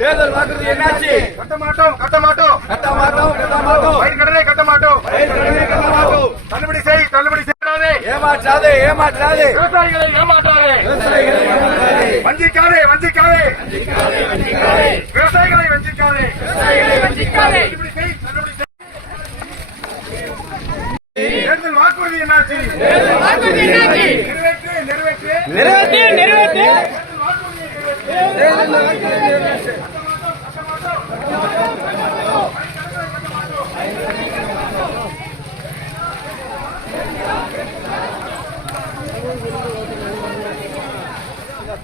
தேர்தல் வாக்குறுதி என்னாச்சு? கட்ட மாட்டோம் கட்ட மாட்டோம் கட்ட மாட்டோம் கட்ட மாட்டோம் பயிர் கடனை கட்ட மாட்டோம் கட்ட மாட்டோம். தள்ளுபடி செய்யாதே ஏமாற்றாதே ஏமாற்றாதே விவசாயிகளை ஏமாற்றாதே விவசாயிகளை ஏமாற்றாதே வஞ்சிக்காதே வஞ்சிக்காதே விவசாயிகளை வஞ்சிக்காதே தள்ளுபடி செய். தேர்தல் வாக்குறுதி என்னாச்சு? நிறைவேற்று நிறைவேற்று நிறைவேற்று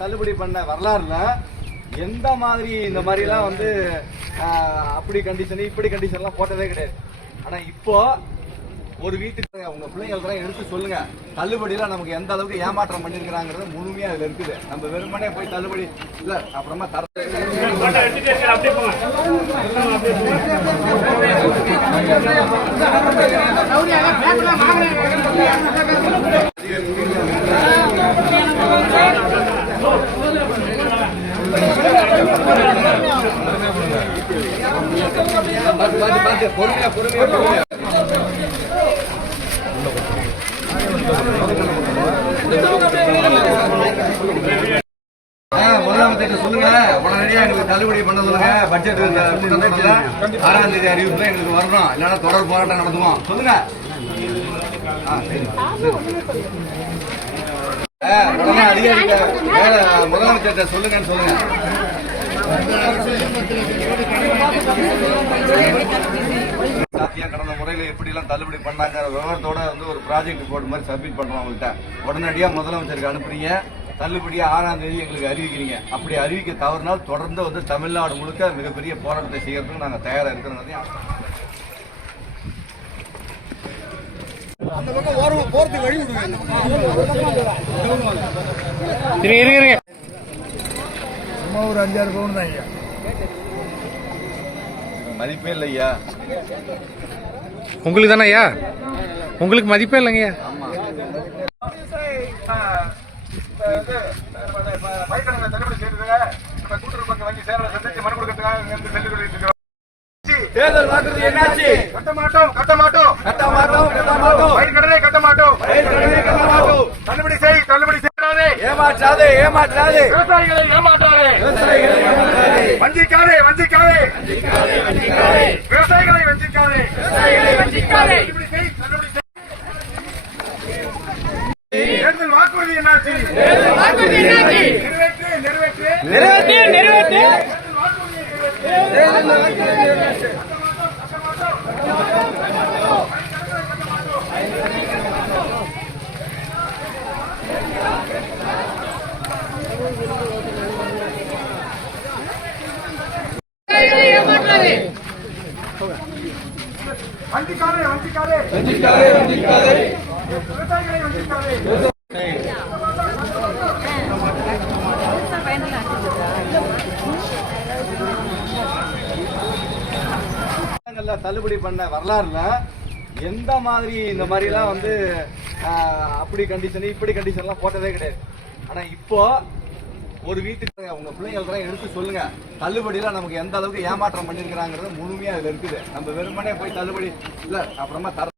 தள்ளுபடி பண்ண வரலாறுல எந்த மாதிரி இந்த மாதிரி எல்லாம் வந்து அப்படி கண்டிஷன் இப்படி கண்டிஷன்லாம் போட்டதே கிடையாது. ஆனா இப்போ ஒரு வீட்டுக்கு உங்க பிள்ளைங்களுக்கு எடுத்து சொல்லுங்க, தள்ளுபடியெல்லாம் நமக்கு எந்த அளவுக்கு ஏமாற்றம் பண்ணிருக்கிறாங்கிறது முழுமையா அதுல இருக்குது. நம்ம வெறுமனே போய் தள்ளுபடி இல்ல அப்புறமா தர பொறுமையா முதலமைச்சர் சொல்லுங்க, உடனடியா எங்களுக்கு தள்ளுபடி பண்ண சொல்லுங்க. பட்ஜெட் 6ஆம் தேதி அறிவிப்புல எங்களுக்கு வரணும், இல்லைன்னா தொடர் போராட்டம் நடத்துவோம். சொல்லுங்க உடனே அதிகாரிங்க முதலமைச்சர்கிட்ட சொல்லுங்கன்னு சொல்லுங்க. கடந்த முறையில எப்படி எல்லாம் தள்ளுபடி பண்ணாங்க விவரத்தோட வந்து ஒரு ப்ராஜெக்ட் ரிப்போர்ட் மாதிரி சப்மிட் பண்றோம். அவங்கள்ட்ட உடனடியா முதலமைச்சருக்கு அனுப்புறீங்க, தள்ளுபடியா 6ஆம் தேதி எங்களுக்கு அறிவிக்கிறீங்க. அப்படி அறிவிக்க தவறினால் தொடர்ந்து வந்து தமிழ்நாடு முழுக்க மிகப்பெரிய போராட்டத்தை செய்யறதுக்கு நாங்க தயாரா இருக்கிறோம். அந்த பக்கம் போறதுக்கு வழி விடுங்க. ஒரு 5-6 பவுன் தான் ஐயா, மதிப்பே இல்லை ஐயா. உங்களுக்கு தானே ஐயா? உங்களுக்கு மதிப்பே இல்லைங்க. தள்ளுபடி செய்யறதுங்க கூட்டுறவு பங்கு வங்கி சேவை சந்திச்சு மனு கொடுக்கறதுக்காக தேர்தல் வாக்குறுதி என்னாச்சு? கட்ட மாட்டோம் கட்ட மாட்டோம் கட்ட மாட்டோம் கட்ட மாட்டோம் பயிர் கடனை கட்ட மாட்டோம் கட்ட மாட்டோம். தள்ளுபடி செய்யாதே ஏமாற்றாதே ஏமாற்றாதே விவசாயிகளை ஏமாற்றாதே விவசாயிகளை ஏமாற்றாதே வஞ்சிக்காதே விவசாயிகளை வஞ்சிக்காதே தள்ளுபடி செய். தேர்தல் வாக்குறுதி என்னாச்சு? நிறைவேற்று வஞ்சிக்காதே விவசாயிகளை வஞ்சிக்காதே. தள்ளுபடி பண்ண வரலாறுல எந்த மாதிரி இந்த மாதிரி எல்லாம் வந்து அப்படி கண்டிஷன் இப்படி கண்டிஷன்லாம் போட்டதே கிடையாது. ஆனா இப்போ ஒரு வீட்டுக்கு உங்க பிள்ளைங்களுக்கு எடுத்து சொல்லுங்க, தள்ளுபடியெல்லாம் நமக்கு எந்த அளவுக்கு ஏமாற்றம் பண்ணிருக்கிறாங்கிறது முழுமையா அதுல இருக்குது. நம்ம வெறுமனே போய் தள்ளுபடி இல்ல அப்புறமா தர